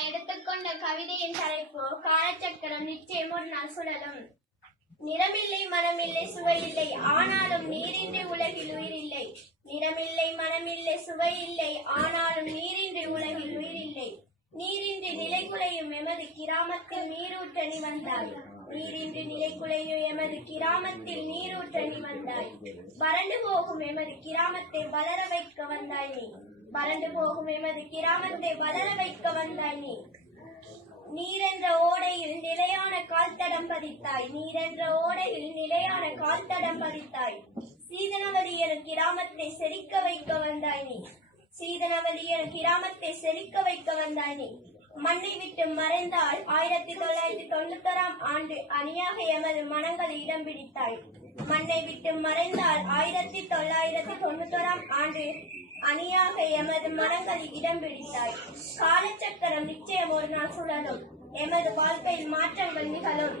நான் எடுத்துக்கொண்ட கவிதையின் தலைப்பு காலச்சக்கரம் நிச்சயம் ஒரு நாள் சுழலும். நிறமில்லை மனமில்லை சுவையில்லை, ஆனாலும் நீரின்றி உலகில் உயிரில்லை. நிறமில்லை மனமில்லை சுவையில்லை, ஆனாலும் நீரின்றி உலகில் உயிரில்லை. நீரின்றி நிலை குலையும் எமது கிராமத்தில் நீரூற்றணி வந்தாய். நீரின்றி நிலை குலையும் எமது கிராமத்தில் நீரூற்றணி வந்தாய். வறண்டு போகும் எமது கிராமத்தை வளர வைக்க வந்தாய் நீ. வறண்டு போகும் எமது கிராமத்தை வளர வைக்க வந்தாய் நீ. நீரென்ற ஓடையில் நிலையான கால்தடம் பதித்தாய். நீரென்ற ஓடையில் நிலையான கால்தடம் பதித்தாய். சீதனவதி எனும் கிராமத்தை செழிக்க வைக்க வந்தாய் நீ. சீதனவதி எனும் கிராமத்தை செழிக்க வைக்க வந்தாய் நீ. மண்ணை விட்டு மறைந்தால் 1991ஆம் ஆண்டு அணியாக எமது மனங்கள் இடம் பிடித்தாய். மண்ணை விட்டு மறைந்தால் 1991ஆம் ஆண்டு அணியாக எமது மனங்கள் இடம் பிடித்தாய். காலச்சக்கரம் நிச்சயம் ஒரு நாள் சுழலும். எமது வாழ்க்கையில் மாற்றங்கள் நிகழும்.